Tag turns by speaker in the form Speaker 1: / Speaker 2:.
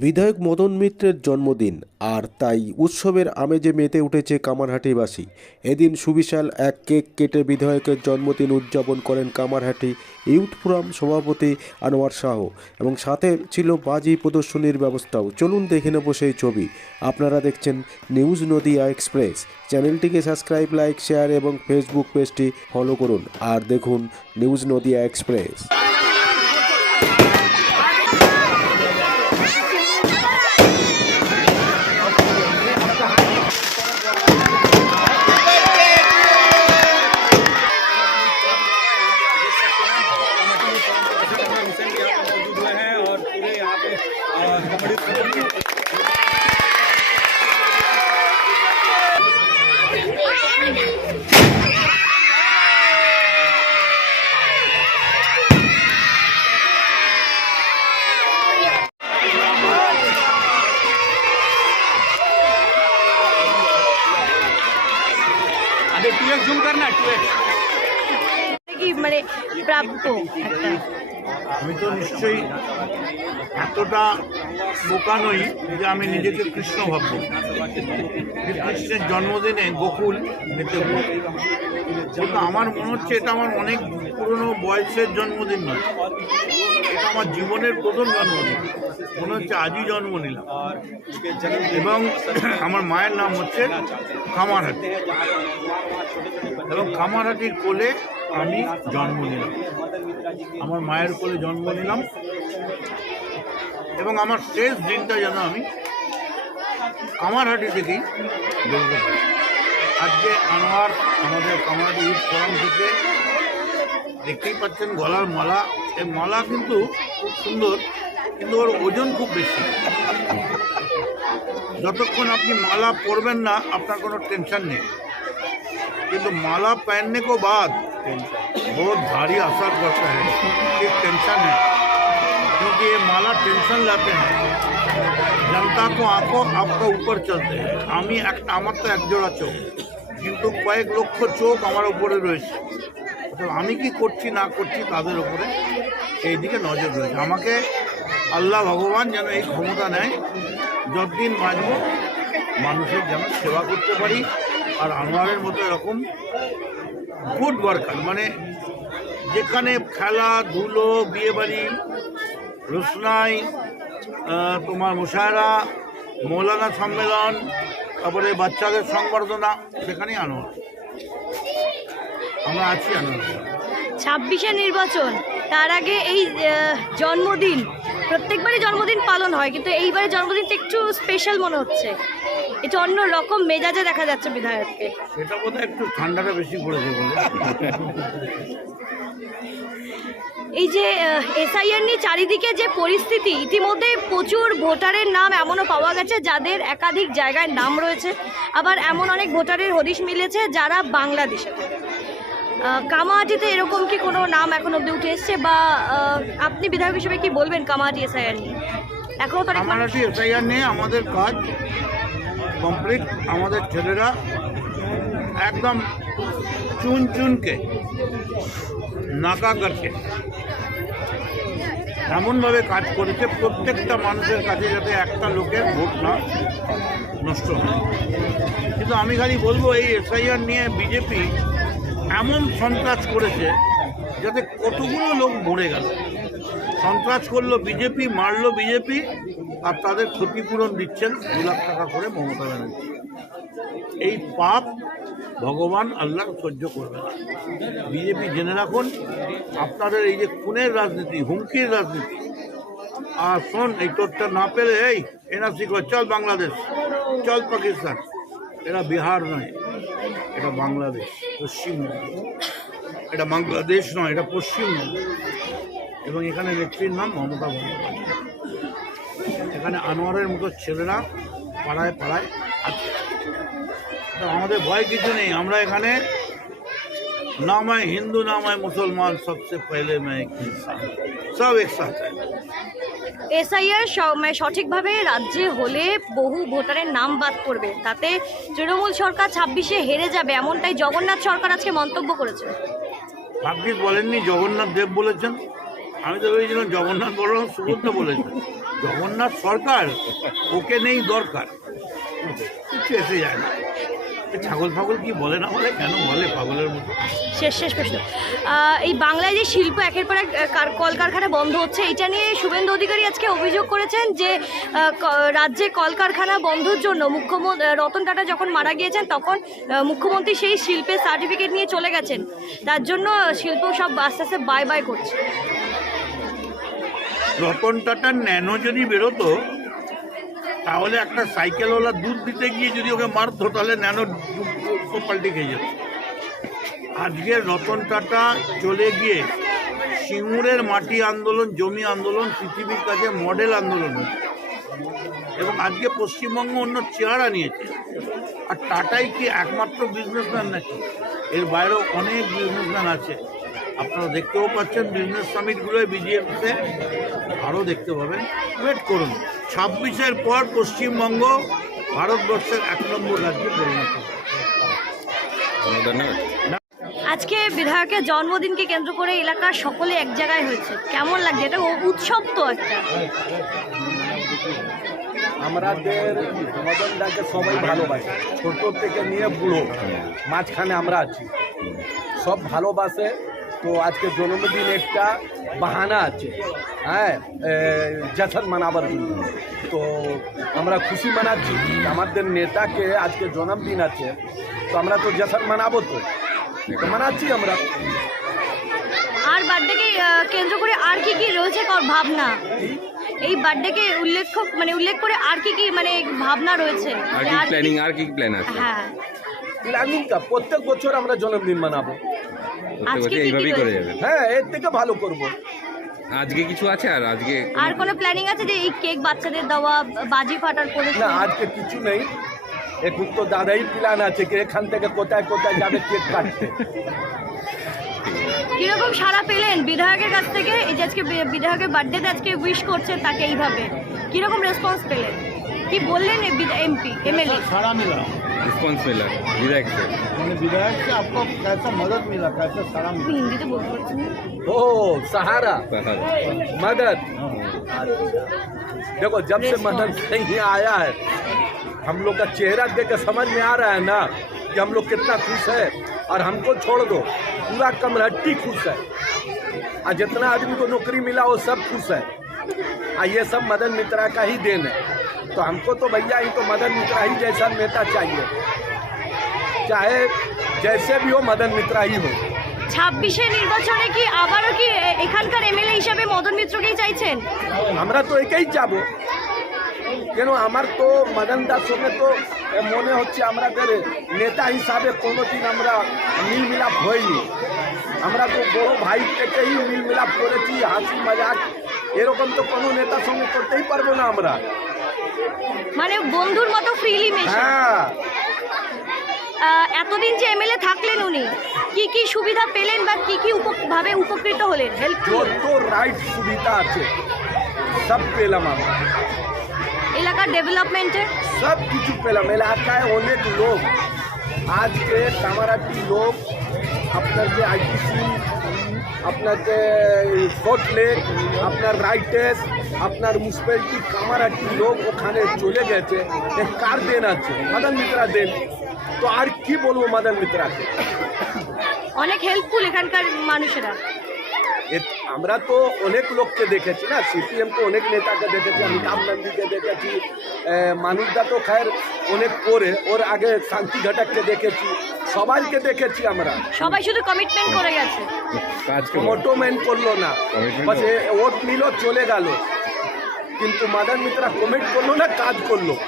Speaker 1: বিধায়ক মদন মিত্রের জন্মদিন আর তাই উৎসবের আমেজে মেতে উঠেছে কামারহাটিবাসী। এদিন সুবিশাল এক কেক কেটে বিধায়কের জন্মদিন উদযাপন করেন কামারহাটি ইউথ ফোরাম সভাপতি আনোয়ার শাহ এবং সাথে ছিল বাজি প্রদর্শনীর ব্যবস্থাও। চলুন দেখে নেব সেই ছবি। আপনারা দেখছেন নিউজ নদিয়া এক্সপ্রেস। চ্যানেলটিকে সাবস্ক্রাইব, লাইক, শেয়ার এবং ফেসবুক পেজটি ফলো করুন। আর দেখুন
Speaker 2: news Nadia express. Two X zoom करना टू एक्स
Speaker 3: কি মানে প্রাপ্য
Speaker 4: আমি তো নিশ্চয়ই এতটা বোকা নই যে আমি নিজেকে কৃষ্ণ ভাবব কৃষ্ণের জন্মদিনে গোকুল এতে কিন্তু আমার মনে হচ্ছে এটা আমার অনেক পুরনো বয়সের জন্মদিন নয়। এটা আমার জীবনের প্রথম জন্মদিন। মনে হচ্ছে আজই জন্ম নিলাম। এবং আমার মায়ের নাম হচ্ছে কামারহাটি এবং কামারহাটির কোলে আমি জন্ম নিলাম। আমার মায়ের কোলে জন্ম নিলাম। এবং আমার শেষ দিনটা যেন আমি কামারহাটি থেকেই বেরোতে পারি আজকে আনোয়ার আমাদের কামারহাটি ইউথ ফোরাম থেকে দেখতেই পাচ্ছেন গলার মালা। এই মালা কিন্তু খুব সুন্দর, কিন্তু ওর ওজন খুব বেশি। যতক্ষণ আপনি মালা পরবেন না, আপনার কোনো টেনশন নেই। কিন্তু মালা পহননে কো বাদ। बहुत भारी असर पड़ता है एक टेंशन है क्योंकि ये माला टेंशन लाते हैं जनता को आंखों आपका ऊपर चलते हैं আমি একটা আমার তো একজোড়া চোখ কিন্তু কয়েক লক্ষ চোখ আমার উপরে রয়েছে অর্থাৎ আমি কি করছি না করছি তাদের উপরে সেই দিকে নজর রয়েছে আমাকে আল্লাহ ভগবান যেন এই ক্ষমতা নেয় যতদিন বাঁচব মানুষের যেন সেবা করতে পারি আর আনোয়ারের মতো এরকম গুড ওয়ার্কার মানে যেখানে খেলা, ধুলো, বিয়েবাড়ি, রোশনাই তোমার মুশায়রা, মৌলানা সম্মেলন, তারপরে বাচ্চাদের সংবর্ধনা, সেখানেই আনোয়ার আমরা আছি আনোয়ার
Speaker 3: ছাব্বিশে নির্বাচন, তার আগে এই জন্মদিন, প্রত্যেকবারই জন্মদিন পালন হয়, কিন্তু এইবারে জন্মদিনটা একটু স্পেশাল মনে হচ্ছে। এটা অন্য রকম মেজাজে দেখা যাচ্ছে বিধায়ককে।
Speaker 4: সেটা বোধহয় একটু ঠান্ডাটা বেশি পড়েছে বলে।
Speaker 3: এই যে এসআইআর নিয়ে চারিদিকে যে পরিস্থিতি ইতিমধ্যে প্রচুর ভোটারের নাম এমনও পাওয়া গেছে যাদের একাধিক জায়গায় নাম রয়েছে। আবার এমন অনেক ভোটারের হদিশ মিলেছে যারা বাংলাদেশে কামাহাটিতে এরকম কি কোনো নাম এখন অব্দি উঠে এসছে? বা আপনি বিধায়ক হিসেবে কি বলবেন কামাহাটি এসআইআর নিয়ে? এখনও তো
Speaker 4: এসআইআর নিয়ে আমাদের কাজ কমপ্লিট আমাদের ছেলেরা একদম চুন চুনকে নাকা করকে এমনভাবে কাজ করেছে, প্রত্যেকটা মানুষের কাছে যাতে একটা লোকের ভোট না নষ্ট হয়। কিন্তু আমি খালি বলব, এই এসআইআর নিয়ে বিজেপি এমন সন্ত্রাস করেছে যাতে কতগুলো লোক মরে গেল। সন্ত্রাস করল বিজেপি, মারলো বিজেপি আর তাদের ক্ষতিপূরণ দিচ্ছেন দু লাখ টাকা করে মমতা ব্যানার্জি। এই পাপ ভগবান আল্লাহ সহ্য করবে না। বিজেপি জেনে রাখুন, আপনাদের এই যে খুনের রাজনীতি, হুমকির রাজনীতি, আর শোন, এই তোরটা না পেলে এই এনআরসি কর, চল বাংলাদেশ, চল পাকিস্তান। এরা বিহার নয়, এটা বাংলাদেশ, পশ্চিমবঙ্গ। এটা বাংলাদেশ নয়, এটা পশ্চিমবঙ্গ। এবং এখানে নেত্রীর নাম মমতা বন্দ্যোপাধ্যায়। এখানে আনোয়ারের মতো ছেলেরা পাড়ায় পাড়ায় আছে তো আমাদের ভয় কিছু নেই আমরা এখানে না मैं हिंदू ना मैं मुसलमान सबसे पहले मैं एक इंसान सब एक साथ है
Speaker 3: এসআইআর মানে সঠিকভাবে রাজ্যে হলে বহু ভোটারের নাম বাদ পড়বে তাতে তৃণমূল সরকার ছাব্বিশে হেরে যাবে এমনটাই জগন্নাথ সরকার আজকে মন্তব্য করেছে
Speaker 4: ভাগ্যিস বলেননি জগন্নাথ দেব বলেছেন আমি তো ভেবেছিলাম জগন্নাথ বড় সুভদ্র বলেছেন জগন্নাথ সরকার, ওকে নেই দরকার। কিছু এসে যায় না। ছাগল ফাগল কি বলে না বলে? কেন বলে পাগলের মতো?
Speaker 3: শেষ শেষ প্রশ্ন। এই বাংলায় যে শিল্প একের পর এক কার- কলকারখানা বন্ধ হচ্ছে, এটা নিয়ে শুভেন্দু অধিকারী আজকে অভিযোগ করেছেন যে রাজ্যে কলকারখানা বন্ধর জন্য মুখ্যমন্ত্রী রতন টাটা যখন মারা গিয়েছেন, তখন মুখ্যমন্ত্রী সেই শিল্পের সার্টিফিকেট নিয়ে চলে গেছেন। তার জন্য শিল্প সব আস্তে আস্তে বাই বাই করছে।
Speaker 4: রতন টাটার ন্যানো যদি বেরোতো, তাহলে একটা সাইকেলওয়ালা দুধ দিতে গিয়ে যদি ওকে মারতো, তাহলে ন্যানো পাল্টে খেয়ে যেত। আজকে রতন টাটা চলে গিয়ে সিঙ্গুরের মাটি আন্দোলন, জমি আন্দোলন, পৃথিবীর কাছে মডেল আন্দোলন হচ্ছে এবং আজকে পশ্চিমবঙ্গ অন্য চেহারা নিয়েছে। আর টাটাই কি একমাত্র বিজনেসম্যান নাকি? এর বাইরেও অনেক বিজনেসম্যান আছে। আপনারা দেখতেও পাচ্ছেন বিজনেস সামিটগুলোয় বিজিএফতে আরও দেখতে পাবেন। ওয়েট করুন। ছাব্বিশের পর পশ্চিমবঙ্গ ভারতবর্ষের এক নম্বর রাজ্যে পরিণত
Speaker 3: আজকে বিধায়কের জন্মদিনকে কেন্দ্র করে এলাকার সকলে এক জায়গায় হয়েছে। কেমন লাগছে? এটা ও- উৎসব তো একটা।
Speaker 5: আমাদের মদনদাকে সবাই ভালোবাসে। ছোট থেকে নিয়ে বুড়ো। মাঝখানে আমরা আছি। সব ভালোবাসে। তো আজকে জন্মদিন একটা বাহানা আছে। হ্যাঁ জশন মানাবার জন্য। তো আমরা খুশি মানাচ্ছি। আমাদের নেতাকে আজকে জন্মদিন আছে। তো আমরা তো জশন মানাবো তো। মানাচ্ছি আমরা।
Speaker 3: আর বার্থডেকে কেন্দ্র করে আর কি কি রয়েছে কর ভাবনা? এই বার্থডেকে উল্লেখ মানে উল্লেখ করে আর কি কি মানে ভাবনা রয়েছে?
Speaker 6: আর
Speaker 3: মানে
Speaker 6: কি প্ল্যানিং আর কি প্ল্যান আছে?
Speaker 3: হ্যাঁ।
Speaker 5: প্ল্যানিংটা প্রত্যেক বছর আমরা জন্মদিন মানাবো।
Speaker 3: আজকে
Speaker 6: এইভাবেই করে যাবে।
Speaker 5: হ্যাঁ এর থেকে ভালো করব।
Speaker 6: আজকে কিছু আছে আর আজকে
Speaker 3: আর কোনো প্ল্যানিং আছে যে এই কেক বাচ্চাদের দেওয়া বাজি ফাটার করে
Speaker 5: না আজকে কিছু নেই। এখন তো দাদাই প্ল্যান আছে কে এখান থেকে কোথায় কোথায় যাবে কেক কাটতে।
Speaker 3: কীরকম সারা পেলেন বিধায়কের কাছ থেকে? এই যে আজকে বিধায়কের বার্থডেতে আজকে উইশ করছে তাকে এইভাবে। কীরকম রেসপন্স পেলেন? কি বললেন এমপি এমএলএ
Speaker 4: সারা মিলাম
Speaker 6: रिस्पॉन्स मिला विधायक से।
Speaker 4: विधायक से आपको कैसा मदद मिला? कैसा सहारा मिला?
Speaker 3: हिंदी तो बोल सकती
Speaker 5: हो सहारा। मदद। हाँ। देखो जब से मदद नहीं आया है हम लोग का चेहरा देख के समझ में आ रहा है ना कि हम लोग कितना खुश है। और हमको छोड़ दो पूरा कमरहट्टी खुश है। और जितना आदमी को नौकरी मिला वो सब खुश है। और ये सब मदन मित्रा का ही देन है। तो हमको तो भैया ही तो मदन मित्रा ही जैसा नेता चाहिए चाहे जैसे भी हो मदन मित्रा ही हो
Speaker 3: ছাব্বিশে নির্বাচনে কি আবারও কি এ- এখানকার এমএলএ হিসাবে মদন মিত্রকেই চাইছেন
Speaker 5: আমরা তো একেই যাবো কেন আমার তো মদন দার সঙ্গে তো এ, মনে হচ্ছে আমাদের নেতা হিসাবে কোনোদিন আমরা মিল মিলাপ হয়নি আমরা তো বড় ভাই থেকেই মিল মিলাপ করেছি হাসি মজাক এরকম তো কোনো নেতার সঙ্গে করতেই পারবো না আমরা
Speaker 3: মানে বন্ধুর মতো ফ্রিলি মেশে।
Speaker 5: হ্যাঁ।
Speaker 3: এতদিন যে এমএলএ থাকলেন উনি কি কি সুবিধা পেলেন বা কি কি ভাবে উপকৃত হলেন? হেল্প
Speaker 5: রাইট সুবিধা আছে সব পেলাম আমরা।
Speaker 3: এলাকার ডেভেলপমেন্টে
Speaker 5: সব কিছু পেলাম। এলাকায় অনেক লোক। আজকে কামারাটি লোক আপনার যে আইটিসি আপনার যে ফোর্ট লেক আপনার রাইটেস আপনার মিউনিসিপ্যালিটি কামারাটি লোক ওখানে চলে গেছে। কার দেন আছে? মাদার মিত্রা দেন। তো আর কি বলব মাদান মিত্রাকে?
Speaker 3: অনেক হেল্পফুল এখানকার মানুষেরা।
Speaker 5: আমরা তো অনেক লোককে দেখেছি না? সিপিএম তো অনেক নেতাকে দেখেছি অমিতাভ নন্দীকে দেখেছি মানুষদা তো খায়ের অনেক পরে ওর আগে শান্তি ঘটককে দেখেছি সবাইকে দেখেছি আমরা।
Speaker 3: সবাই শুধু কমিটমেন্ট করে গেছে।
Speaker 5: মেন করল না। বাস ওট নিল চলে গেল। কিন্তু মাদার মিত্রা কমেন্ট করল না কাজ করল।